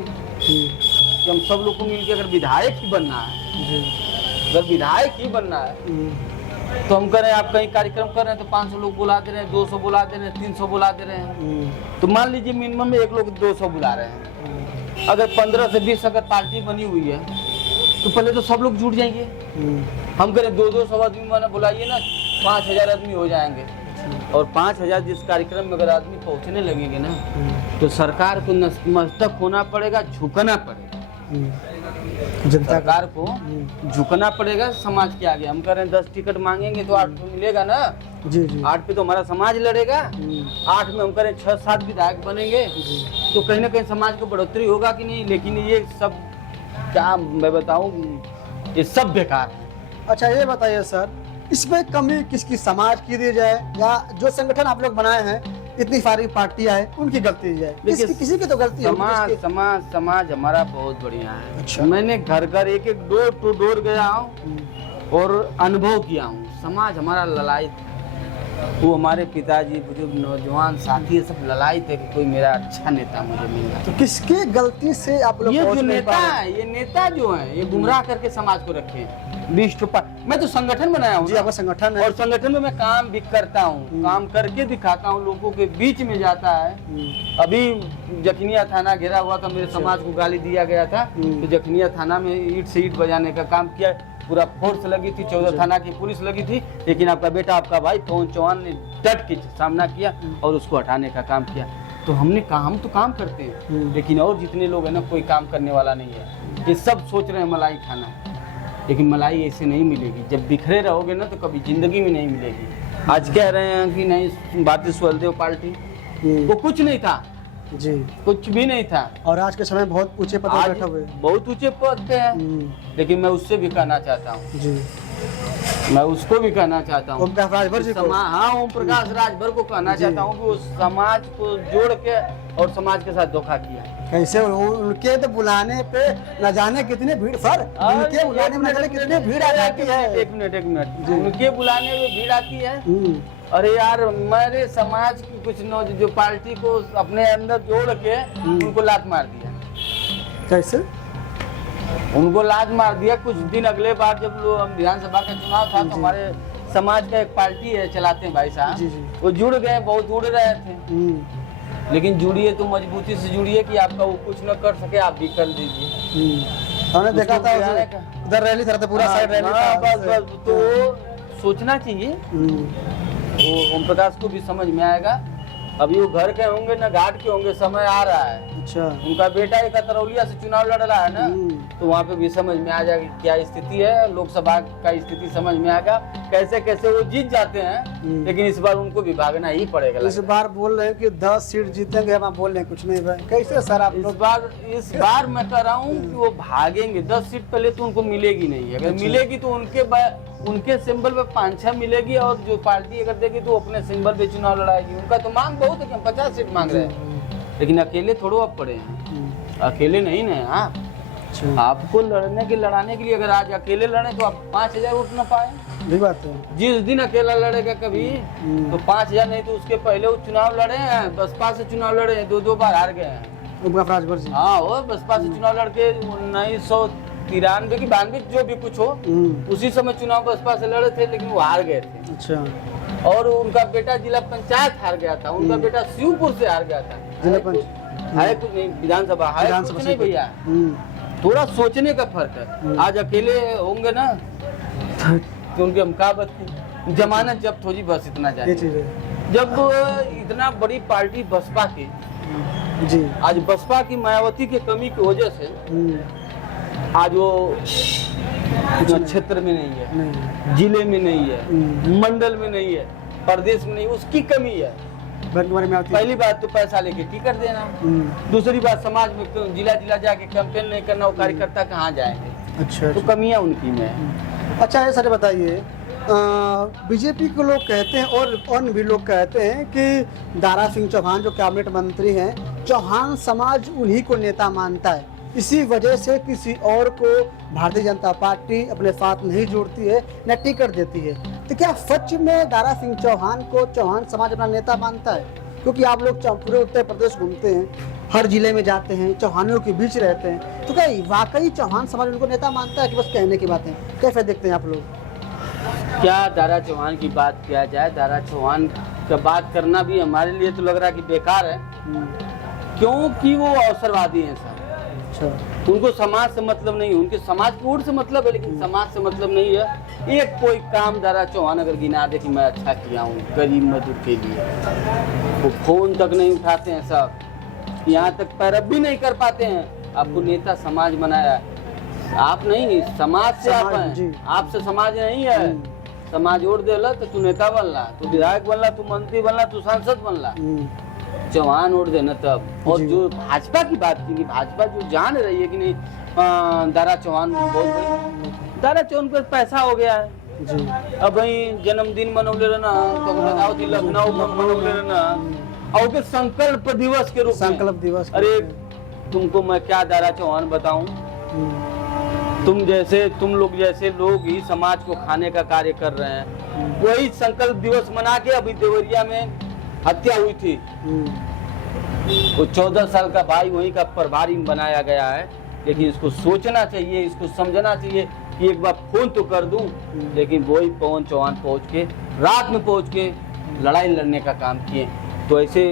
कि हम सब लोग को मिलकर अगर विधायक ही बनना है, अगर विधायक ही बनना है तो हम कह रहे हैं आप कहीं कार्यक्रम कर रहे हैं तो 500 लोग बुला दे रहे हैं, 200 बुला दे रहे हैं, 300 बुला दे रहे हैं, तो मान लीजिए मिनिमम में 1 लोग 200 बुला रहे हैं। अगर 15 से 20 अगर पार्टी बनी हुई है तो पहले तो सब लोग जुट जाएंगे। हम कह रहे 200 आदमी माना बुलाइए ना, 5000 आदमी हो जाएंगे, और 5000 जिस कार्यक्रम में अगर आदमी पहुंचने लगेंगे ना तो सरकार को नतमस्तक होना पड़ेगा, झुकना पड़ेगा, सरकार को झुकना पड़ेगा समाज के आगे। हम कह रहे हैं 10 टिकट मांगेंगे तो 8 तो मिलेगा ना, जी जी। 8 पे तो हमारा समाज लड़ेगा, 8 में हम कह रहे हैं 6-7 विधायक बनेंगे तो कहीं ना कहीं समाज को बढ़ोतरी होगा कि नहीं। लेकिन ये सब क्या मैं बताऊं, ये सब बेकार है। अच्छा ये बताइए सर, इसमें कमी किसकी, समाज की दी जाए या जो संगठन आप लोग बनाए हैं इतनी सारी पार्टियां हैं उनकी गलती दी जाए? किसी की तो गलती है। समाज हमारा बहुत बढ़िया है। अच्छा। मैंने घर घर एक डोर टू डोर गया हूँ और अनुभव किया हूँ। समाज हमारा ललायत, वो हमारे पिताजी बुजुर्ग नौजवान साथी सब ललायत है कि कोई मेरा अच्छा नेता मुझे मिल रहा है। तो किसकी गलती से आप लोग ये जो नेता है, ये नेता जो है ये गुमराह करके समाज को रखे हैं। मैं तो संगठन बनाया हूँ, आपका संगठन है और संगठन में मैं काम भी करता हूँ, काम करके दिखाता हूँ, लोगों के बीच में जाता है। अभी जखनिया थाना घेरा हुआ था, मेरे समाज को गाली दिया गया था, तो जखनिया थाना में ईंट से ईंट बजाने का काम किया, पूरा फोर्स लगी थी, 14 थाना की पुलिस लगी थी, लेकिन आपका बेटा आपका भाई पवन चौहान ने डट के सामना किया और उसको हटाने का काम किया। तो हमने कहा हम तो काम करते हैं, लेकिन और जितने लोग हैं ना कोई काम करने वाला नहीं है। ये सब सोच रहे हैं मलाई खाना, लेकिन मलाई ऐसे नहीं मिलेगी। जब बिखरे रहोगे ना तो कभी जिंदगी में नहीं मिलेगी। आज कह रहे हैं कि नहीं भारतीय सुहलदेव पार्टी, वो कुछ नहीं था जी, कुछ भी नहीं था, और आज के समय बहुत ऊंचे पद पर बैठे हुए, बहुत ऊंचे पद पे है। लेकिन मैं उससे भी कहना चाहता हूँ जी, मैं उसको भी कहना चाहता हूँ, ओम प्रकाश राजभर को कहना चाहता हूँ कि वो समाज को जोड़ के और समाज के साथ धोखा किया। कैसे उनके तो बुलाने पे न जाने कितनी भीड़, सर उनके बुलाने में न जाने कितनी भीड़ आ जाती है। एक मिनट, उनके बुलाने में भीड़ आती है। अरे यार मेरे समाज की कुछ जो पार्टी को अपने अंदर जोड़ के उनको लात मार दिया। कैसे? उनको लात मार दिया। कुछ दिन अगले बार जब विधानसभा का चुनाव था तो हमारे समाज का एक पार्टी है चलाते हैं भाई साहब, वो जुड़ गए, बहुत जुड़ रहे थे। लेकिन जुड़िए तो मजबूती से जुड़िए कि आपका वो कुछ न कर सके, आप भी कर दीजिए। हमने देखा था उसको उसे, उधर रैली था, पूरा साइड रैली था। बस बस तो सोचना चाहिए, वो ओम प्रकाश को भी समझ में आएगा। अभी वो घर के होंगे न घाट के होंगे, समय आ रहा है। अच्छा, उनका बेटा एक तरौलिया से चुनाव लड़ रहा है ना, तो वहाँ पे भी समझ में आ जाएगी क्या स्थिति है, लोकसभा का स्थिति समझ में आएगा, कैसे कैसे वो जीत जाते हैं। लेकिन इस बार उनको भी भागना ही पड़ेगा। इस बार बोल रहे हैं कि 10 सीट जीतेंगे, हम बोल रहे हैं कुछ नहीं भाई, कैसे सर आप लोग? इस बार मैं कह रहा हूँ कि वो भागेंगे। 10 सीट पहले तो उनको मिलेगी नहीं, अगर मिलेगी तो उनके सिंबल पे 5-6 मिलेगी, और जो पार्टी अगर देगी तो अपने सिंबल पे चुनाव लड़ाएगी। उनका तो मांग बहुत है कि हम 50 सीट मांग रहे हैं, लेकिन अकेले थोड़ो अब पड़े हैं, अकेले नहीं ना। हाँ, आपको लड़ाने के लिए अगर आज अकेले लड़े तो आप 5000 वोट न पाए। भी बात है, जिस दिन अकेला लड़ेगा कभी तो 5000 नहीं, तो उसके पहले वो चुनाव लड़े हैं, बसपा से चुनाव लड़े हैं, 2 बार हार गए हैं। हाँ, वो बसपा से चुनाव लड़के 1993 की 92 जो भी कुछ हो, उसी समय चुनाव बसपा से लड़े थे, लेकिन वो हार गए थे। अच्छा, और उनका बेटा जिला पंचायत हार गया था, उनका बेटा शिवपुर से हार गया था। जिला है कुछ नहीं, विधानसभा है कुछ नहीं भैया, थोड़ा सोचने का फर्क है। आज अकेले होंगे ना तो उनके हम क्या बता, जमानत जब्त हो जी, बस इतना जाने। जब इतना बड़ी पार्टी बसपा की जी, आज बसपा की मायावती की कमी की वजह से आज वो क्षेत्र में नहीं है, जिले में नहीं है, मंडल में नहीं है, प्रदेश में नहीं, उसकी कमी है। पहली बात तो पैसा लेके टिकट देना, दूसरी बात समाज में जिला जिला जाके कैंपेन नहीं करना, वो कार्यकर्ता कहाँ जाएंगे। अच्छा, तो कमियां उनकी में है। अच्छा, ये सर बताइए, बीजेपी के लोग कहते हैं और अन्य भी लोग कहते हैं कि दारा सिंह चौहान जो कैबिनेट मंत्री हैं, चौहान समाज उन्हीं को नेता मानता है, इसी वजह से किसी और को भारतीय जनता पार्टी अपने साथ नहीं जोड़ती है, न टिकट देती है। तो क्या सच में दारा सिंह चौहान को चौहान समाज अपना नेता मानता है? क्योंकि आप लोग पूरे उत्तर प्रदेश घूमते हैं, हर जिले में जाते हैं, चौहानों के बीच रहते हैं, तो क्या वाकई चौहान समाज उनको नेता मानता है कि बस कहने की बातें? कैसे देखते हैं आप लोग? क्या दारा चौहान की बात किया जाए, दारा चौहान का बात करना भी हमारे लिए तो लग रहा है कि बेकार है, क्योंकि वो अवसरवादी हैं सर। अच्छा, उनको समाज से मतलब नहीं है, उनके समाज की वोट से मतलब है, लेकिन समाज से मतलब नहीं है। एक कोई काम दारा चौहान अगर गिना दे कि मैं अच्छा किया हूँ गरीब मजदूर के लिए, वो फोन तक नहीं उठाते हैं सब, यहाँ तक पैरवी नहीं कर पाते हैं। आपको नेता समाज बनाया, आप नहीं, समाज से आप हैं, आपसे समाज नहीं है। समाज वोट देला तो तू नेता बनला, तू विधायक बनला, तू मंत्री बनला, तू सांसद बनला, चौहान वोट देना तब। और जो भाजपा की बात की, भाजपा जो जान रही है कि नहीं दारा चौहान बहुत बड़ी, दारा चौहान पर पैसा हो गया है जी। अब भाई जन्मदिन मनौले रहना, तो बताओ थी लखनऊ में मनौले रहना, और संकल्प दिवस के रूप में, संकल्प दिवस। अरे तुमको मैं क्या दारा चौहान बताऊं, तुम लोग जैसे लोग ही समाज को खाने का कार्य कर रहे हैं। वही संकल्प दिवस मना के अभी देवरिया में हत्या हुई थी, वो 14 साल का भाई वहीं का प्रभारी बनाया गया है। लेकिन इसको सोचना चाहिए, इसको समझना चाहिए कि एक बार फोन तो कर दूं, लेकिन वही पवन चौहान पहुंच के रात में पहुंच के लड़ाई लड़ने का काम किए। तो ऐसे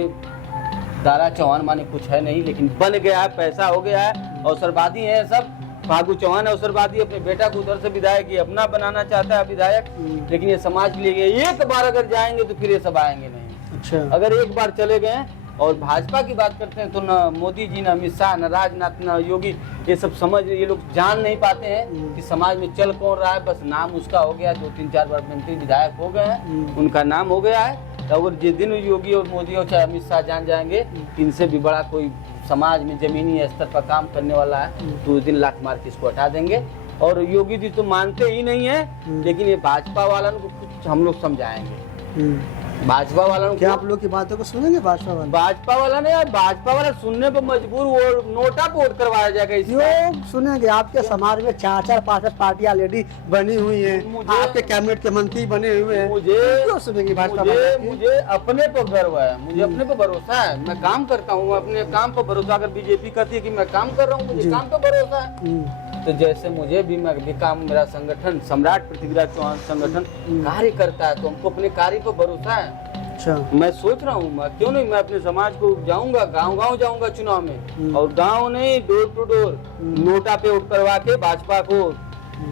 दारा चौहान माने कुछ है नहीं, लेकिन बन गया है, पैसा हो गया है, अवसरवादी है सब। फागू चौहान अवसरवादी अपने बेटा को उधर से विधायक ये अपना बनाना चाहता है विधायक, लेकिन ये समाज के लिए एक बार अगर जाएंगे तो फिर ये सब आएंगे नहीं। अच्छा, अगर एक बार चले गए। और भाजपा की बात करते हैं तो न मोदी जी, न अमित शाह, न राजनाथ, न योगी, ये सब समझ, ये लोग जान नहीं पाते हैं कि समाज में चल कौन रहा है। बस नाम उसका हो गया, 2-3-4 बार मंत्री विधायक हो गए हैं, उनका नाम हो गया है। अगर जिस दिन योगी और मोदी और चाहे अमित शाह जान जाएंगे इनसे भी बड़ा कोई समाज में जमीनी स्तर पर काम करने वाला है, तो उस दिन लात मार के इसको हटा देंगे। और योगी जी तो मानते ही नहीं है, लेकिन ये भाजपा वालों को कुछ हम लोग समझाएंगे। भाजपा वालों को, क्या आप लोग की बातों को सुनेंगे? भाजपा वाला ने यार, भाजपा वाला सुनने पर मजबूर, वो नोटा पे वोट करवाया जाएगा। लोग सुनेंगे। आपके समाज में 4-5 पार्टियां लेडी बनी हुई हैं, आपके कैबिनेट के मंत्री बने हुए हैं, मुझे क्यों सुनेंगे भाजपा? मुझे अपने पर गर्व है, मुझे अपने पर भरोसा है, मैं काम करता हूँ, अपने काम पर भरोसा। अगर बीजेपी कहती है कि मैं काम कर रहा हूँ, मुझे काम पर भरोसा है। तो जैसे मुझे भी, मैं भी काम, मेरा संगठन सम्राट पृथ्वीराज चौहान संगठन कार्य करता है, तो हमको अपने कार्य पर भरोसा है। अच्छा। मैं सोच रहा हूँ, मैं क्यों नहीं, मैं अपने समाज को जाऊंगा, गांव-गांव जाऊंगा चुनाव में, और गांव नहीं, डोर टू डोर नोटा पे वोट करवा के भाजपा को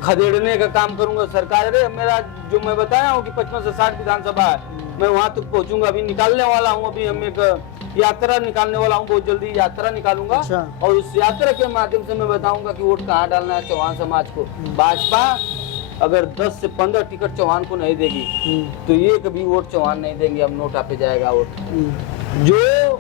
खदेड़ने का काम करूंगा। सरकार, अरे मेरा जो मैं बताया हूँ कि 55 से 60 विधानसभा है, मैं वहां तक पहुंचूंगा। अभी निकालने वाला हूँ, अभी हम एक यात्रा निकालने वाला हूँ, बहुत जल्दी यात्रा निकालूंगा। अच्छा। और उस यात्रा के माध्यम से मैं बताऊंगा कि वोट कहाँ डालना है चौहान समाज को। भाजपा अगर 10 से 15 टिकट चौहान को नहीं देगी तो ये कभी वोट चौहान नहीं देंगे, अब नोटा पे जाएगा वोट। जो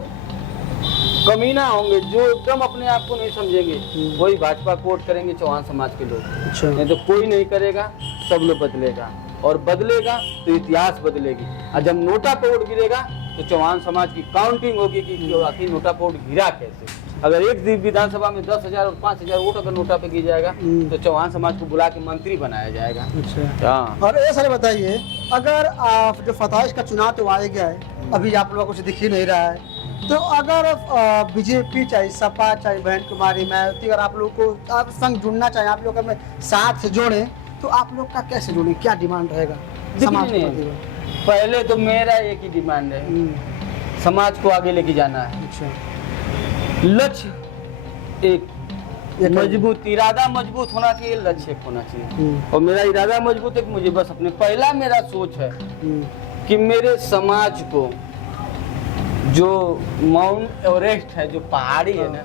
कमीना होंगे, जो एकदम अपने आप को नहीं समझेंगे, वही भाजपा को वोट करेंगे, चौहान समाज के लोग। अच्छा। नहीं तो कोई नहीं करेगा, सब लोग बदलेगा, और बदलेगा तो इतिहास बदलेगी। और जब नोटा पे वोट गिरेगा तो चौहान समाज की काउंटिंग होगी कि आखिर नोटा पे वोट गिरा कैसे। अगर एक विधानसभा में 10,000 और 5,000 वोट अगर नोटा पे गिर जाएगा तो चौहान समाज को बुला के मंत्री बनाया जाएगा। अच्छा। हाँ। और ये सर बताइए, अगर आप जो 27 का चुनाव तो आ गया है, अभी आप लोगों को कुछ दिख ही नहीं रहा है, तो अगर बीजेपी चाहे सपा चाहे बहन कुमारी मायावती, अगर आप लोग को आप संग जुड़ना चाहे, आप लोग का साथ जोड़े, तो आप लोग का कैसे जुड़े, क्या डिमांड रहेगा समाज के प्रति? पहले तो मेरा एक ही डिमांड है, समाज को आगे लेके जाना है। अच्छा। लक्ष्य एक मजबूत, इरादा मजबूत होना चाहिए, लक्ष्य एक होना चाहिए। और मेरा इरादा मजबूत है कि मुझे बस अपने, पहला मेरा सोच है कि मेरे समाज को जो माउंट एवरेस्ट है, जो पहाड़ी है ना,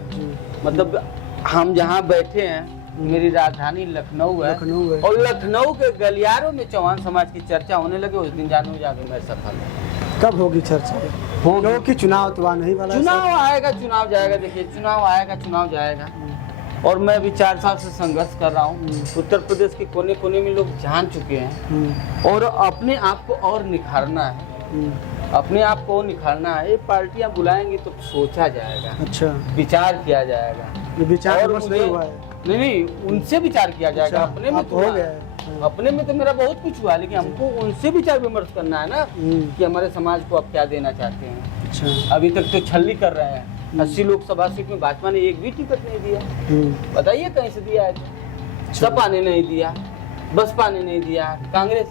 मतलब हम जहाँ बैठे हैं, मेरी राजधानी लखनऊ है, और लखनऊ के गलियारों में चौहान समाज की चर्चा होने लगे, उस दिन जानू जाके मैं सफल हूँ। कब होगी चर्चा? क्योंकि चुनाव तो नहीं वाला, चुनाव आएगा, चुनाव जाएगा। देखिए, चुनाव आएगा, चुनाव जाएगा। और मैं अभी 4 साल से संघर्ष कर रहा हूँ। उत्तर प्रदेश के कोने कोने में लोग जान चुके हैं, और अपने आप को और निखारना है, अपने आप को निखारना है। ये पार्टियां बुलाएंगी तो सोचा जाएगा, अच्छा, विचार किया जाएगा। ये विचार नहीं हुआ है, नहीं, उनसे विचार किया जाएगा। अच्छा, अपने में तो हो गया, अपने में तो मेरा बहुत कुछ हुआ, लेकिन हमको उनसे विचार विमर्श करना है ना, कि हमारे समाज को आप क्या देना चाहते हैं। अच्छा। अभी तक तो छल्ली कर रहे हैं। 80 लोकसभा सीट में भाजपा ने एक भी टिकट नहीं दिया। बताइए कहीं से दिया है? सपा ने नहीं दिया, बसपा ने नहीं दिया, कांग्रेस।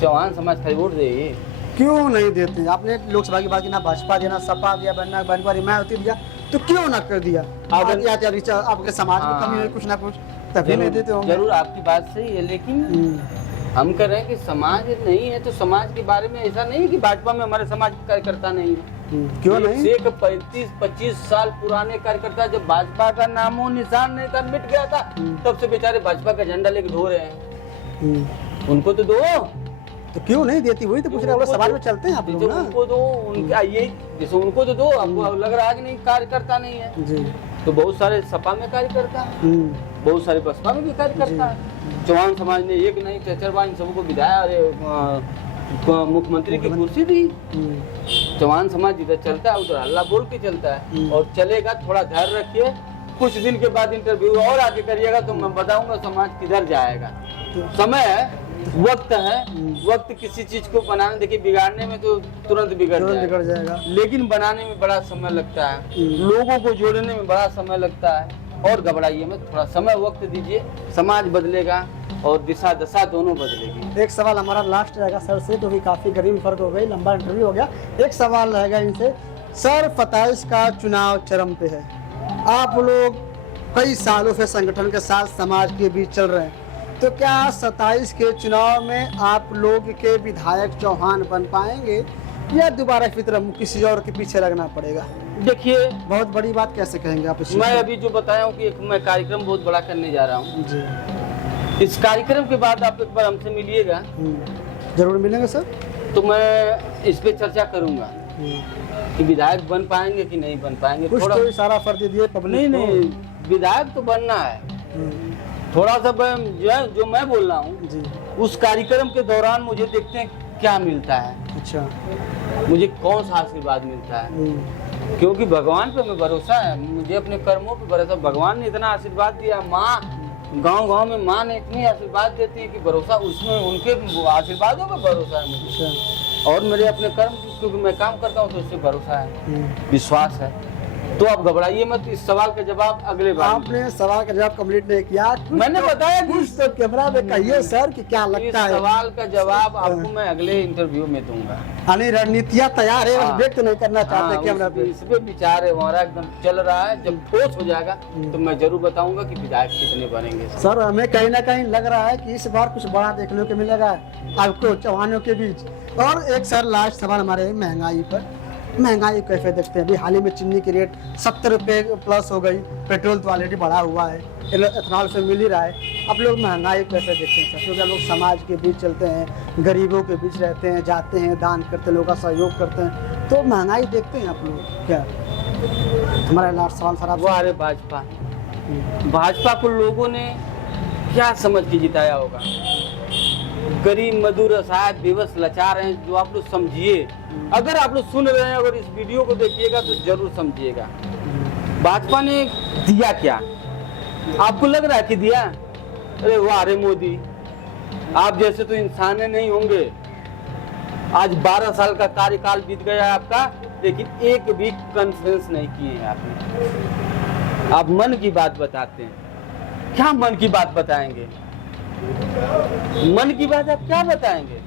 चौहान समाज खाली वोट दे, क्यों नहीं देते? आपने लोकसभा की बात की, ना भाजपा दिया, ना सपा दिया, ना बनवारी मायावती दिया, तो क्यों ना कर दिया? आपके समाज में कमी है कुछ ना कुछ, तभी नहीं देते होंगे। जरूर आपकी बात सही है, लेकिन हम कह रहे हैं कि समाज नहीं है तो समाज के बारे में ऐसा नहीं है कि भाजपा में हमारे समाज के कार्यकर्ता नहीं है। क्यों नहीं? 35-25 साल पुराने कार्यकर्ता, जब भाजपा का नामो निशान नहीं था, मिट गया था, तब से बेचारे भाजपा का झंडा लेके ढो रहे हैं। उनको तो दो, तो क्यों नहीं देती? वही तो पूछ रहे हैं, समाज में चलते हैं आप लोग ना। उनको दो, उनका ये जैसे उनको तो दो, आपको लग रहा है कि नहीं कार्यकर्ता नहीं है जी, तो बहुत सारे सपा में कार्यकर्ता है, बहुत सारे बसपा में भी कार्यकर्ता है। चौहान समाज ने एक नहीं 73 बार इन सबको विधायक मुख्यमंत्री की कुर्सी दी। चौहान समाज जिधर चलता है उधर हल्ला बोल के चलता है, और चलेगा। थोड़ा धैर्य रखिए, कुछ दिन के बाद इंटरव्यू और आगे करिएगा तो मैं बताऊंगा समाज किधर जाएगा। समय है, वक्त है, वक्त किसी चीज को बनाने, देखिए बिगाड़ने में तो तुरंत बिगड़ जाएगा, लेकिन बनाने में बड़ा समय लगता है, लोगों को जोड़ने में बड़ा समय लगता है। और घबराइए मत, थोड़ा समय वक्त दीजिए, समाज बदलेगा और दिशा दशा दोनों बदलेगी। एक सवाल हमारा लास्ट रहेगा सर से, तो भी काफी गरीब फर्क हो गई, लंबा इंटरव्यू हो गया। एक सवाल रहेगा इनसे, सर 27 का चुनाव चरम पे है, आप लोग कई सालों से संगठन के साथ समाज के बीच चल रहे हैं, तो क्या 27 के चुनाव में आप लोग के विधायक चौहान बन पाएंगे, या दोबारा की तरह किसी और के पीछे लगना पड़ेगा? देखिए, बहुत बड़ी बात कैसे कहेंगे आप? मैं अभी जो बताया हूँ कि एक मैं कार्यक्रम बहुत बड़ा करने जा रहा हूँ जी। इस कार्यक्रम के बाद आप एक बार हमसे मिलिएगा। जरूर मिलेंगे सर। तो मैं इस पे चर्चा करूँगा कि विधायक बन पाएंगे कि नहीं बन पाएंगे। कुछ तो इशारा फर्क दिए पब्लिक। नहीं, विधायक तो बनना है। थोड़ा सा जो मैं बोल रहा हूँ, उस कार्यक्रम के दौरान मुझे देखते हैं क्या मिलता है। अच्छा, मुझे कौन सा आशीर्वाद मिलता है, क्योंकि भगवान पे मैं भरोसा है, मुझे अपने कर्मों पे भरोसा। भगवान ने इतना आशीर्वाद दिया, माँ गांव-गांव में माँ ने इतनी आशीर्वाद देती है कि भरोसा उसमें, उनके आशीर्वादों पे भरोसा है मुझे। और मेरे अपने कर्म, क्योंकि मैं काम करता हूँ तो उससे भरोसा है, विश्वास है। तो आप घबराइए मत, इस सवाल का जवाब अगले बार। आपने सवाल का जवाब कंप्लीट नहीं किया। मैंने बताया कि कुछ तो कैमरा में कहिए सर कि क्या इस लगता है। सवाल का जवाब आपको मैं अगले इंटरव्यू में दूंगा। यानी रणनीतियाँ तैयार है, बस हाँ। व्यक्त नहीं करना चाहते हाँ, कैमरा पे। इस पे विचार है हमारा एकदम चल रहा है। जब ठोस हो जाएगा तो मैं जरूर बताऊंगा कि विधायक कितने बनेंगे। सर हमें कहीं ना कहीं लग रहा है कि इस बार कुछ बड़ा देखने को मिलेगा आपको चौहानों के बीच। और एक सर लास्ट सवाल हमारे महंगाई पर, महंगाई कैसे देखते हैं? अभी हाल ही में चीनी की रेट 70 रुपये प्लस हो गई, पेट्रोल तो ऑलरेडी बढ़ा हुआ है, एथनॉल से मिल ही रहा है। आप लोग महंगाई कैसे देखते हैं सर? क्योंकि हम लोग समाज के बीच चलते हैं, गरीबों के बीच रहते हैं, जाते हैं, दान करते हैं, लोगों का सहयोग करते हैं, तो महंगाई देखते हैं आप लोग क्या? हमारा लास्ट सवाल सर वो अरे भाजपा, भाजपा को लोगों ने क्या समझ के जिताया होगा? गरीब मजदूर असहाय बेबस लाचार हैं, जो आप लोग समझिए। अगर आप लोग सुन रहे हैं, अगर इस वीडियो को देखिएगा तो जरूर समझिएगा भाजपा ने दिया क्या। आपको लग रहा है कि दिया? अरे वाह रे मोदी, आप जैसे तो इंसान नहीं होंगे। आज 12 साल का कार्यकाल बीत गया आपका, लेकिन एक भी कॉन्फ्रेंस नहीं किए हैं आपने। आप मन की बात बताते हैं, क्या मन की बात बताएंगे? मन की बात आप क्या बताएंगे?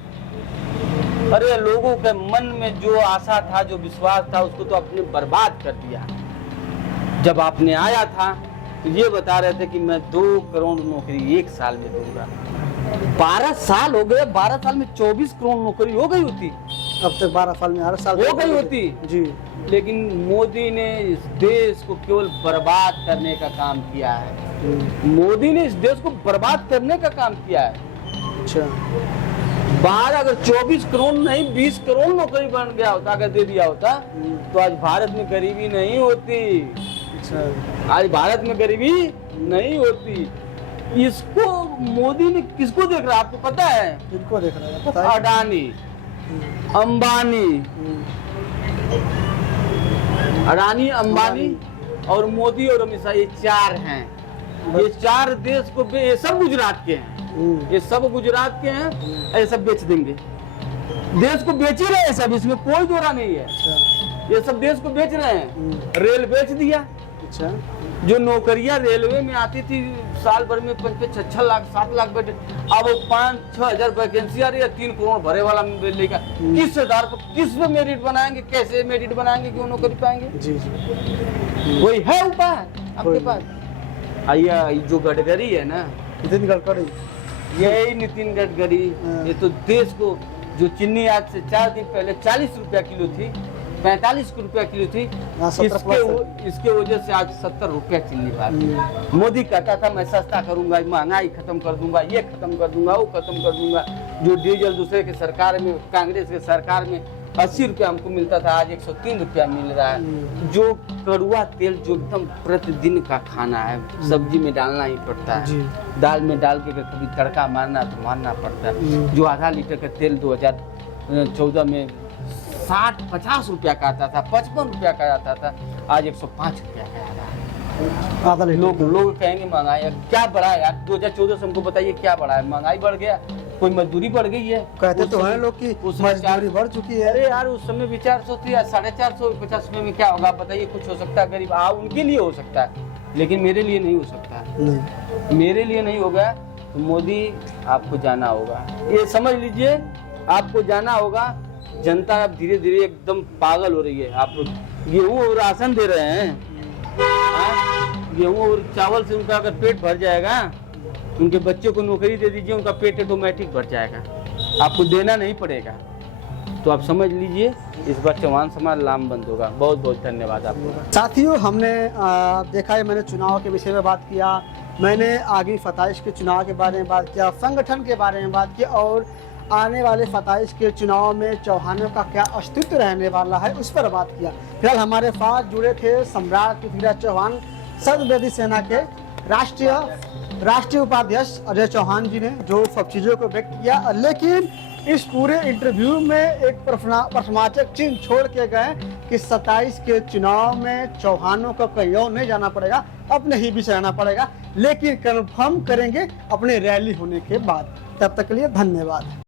अरे लोगों के मन में जो आशा था, जो विश्वास था, उसको तो आपने बर्बाद कर दिया। जब आपने आया था तो ये बता रहे थे कि मैं 2 करोड़ नौकरी 1 साल में दूंगा। 12 साल हो गए, 12 साल में 24 करोड़ नौकरी हो गई होती। अब तक 12 साल में हर साल हो गई होती जी। लेकिन मोदी ने इस देश को केवल बर्बाद करने का काम किया है। मोदी ने इस देश को बर्बाद करने का काम किया है। अच्छा, 12 अगर 24 करोड़ नहीं 20 करोड़ नौकरी बन गया होता, अगर दे दिया होता तो आज भारत में गरीबी नहीं होती। अच्छा, आज भारत में गरीबी नहीं होती। इसको मोदी ने किसको देख रहा है आपको पता है? किनको देख रहा है पता है? अडानी, अंबानी, अडानी, अंबानी और मोदी और अमित शाह, ये 4 हैं। ये 4 देश को ये सब गुजरात के हैं, ये सब गुजरात के हैं। ये सब बेच देंगे, देश को बेच ही रहे हैं सब, इसमें कोई दोरा नहीं है। अच्छा, ये सब देश को बेच रहे हैं। रेल बेच दिया। अच्छा, जो नौकरियां रेलवे में आती थी साल भर में 5-6 लाख 7 लाख बैठे, अब 5-6 हजार वैकेंसी आ रही है। 3 करोड़ भरे वाला लेकर किस आधार पर, किस पे मेरिट बनाएंगे? कैसे मेरिट बनाएंगे? क्यों नौकरी पाएंगे? जी जी। वही है उपाय आपके पास। आइए, जो गडकरी है ना, नितिन गडकरी, यही नितिन गडकरी, ये तो देश को, जो चीनी आज से 4 दिन पहले 40 रुपया किलो थी, 45 रुपया किलो थी, 70+ इसके वजह से आज 70 रुपया चीनी बात। मोदी कहता था मैं सस्ता करूंगा, महंगाई खत्म कर दूंगा, ये खत्म कर दूंगा, वो खत्म कर दूंगा। जो डीजल दूसरे के सरकार में, कांग्रेस के सरकार में 80 रुपया हमको मिलता था, आज 103 रुपया मिल रहा है। जो कड़ुआ तेल जो एकदम प्रतिदिन का खाना है, सब्जी में डालना ही पड़ता है, दाल में डाल के कभी तड़का मारना तो मारना पड़ता है। जो आधा लीटर का तेल 2014 में 60-50 रुपया का आता था, 55 रुपया का आता था, आज 105 रुपया का आ रहा है। आधा लोग कहेंगे महंगाई है। क्या बढ़ा है यार? 2014 से हमको बताइए क्या बढ़ा है? महंगाई बढ़ गया, कोई मजदूरी बढ़ गई है? कहते तो हैं लोग कि मजदूरी बढ़ चुकी है। अरे यार, उस समय भी 400 थी, 450 रुपये में क्या होगा बताइए? कुछ हो सकता है गरीब, उनके लिए हो सकता है, लेकिन मेरे लिए नहीं हो सकता। नहीं, मेरे लिए नहीं होगा। तो मोदी आपको जाना होगा, ये समझ लीजिए, आपको जाना होगा। जनता अब धीरे धीरे एकदम पागल हो रही है। आप लोग गेहूं और राशन दे रहे हैं, गेहूं और चावल से उनका अगर पेट भर जाएगा, उनके बच्चों को नौकरी दे दीजिए, उनका पेट ऑटोमेटिक भर जाएगा, आपको देना नहीं पड़ेगा। तो आप समझ लीजिए, इस बार चौहान समाज लामबंद होगा। बहुत बहुत धन्यवाद आपको। साथियों, हमने देखा है, मैंने चुनाव के विषय में बात किया, मैंने आगे 27 के चुनाव के बारे में बात किया, संगठन के बारे में बात की, और आने वाले 27 के चुनाव में चौहानों का क्या अस्तित्व रहने वाला है उस पर बात किया। फिलहाल हमारे साथ जुड़े थे सम्राट पृथ्वीराज चौहान, सर्ववेदी सेना के राष्ट्रीय उपाध्यक्ष अजय चौहान जी ने, जो सब चीज़ों को व्यक्त किया। लेकिन इस पूरे इंटरव्यू में एक प्रश्नवाचक चिन्ह छोड़ के गए कि 27 के चुनाव में चौहानों को कहीं और नहीं जाना पड़ेगा, अपने ही बीच रहना पड़ेगा, लेकिन कन्फर्म करेंगे अपने रैली होने के बाद। तब तक के लिए धन्यवाद।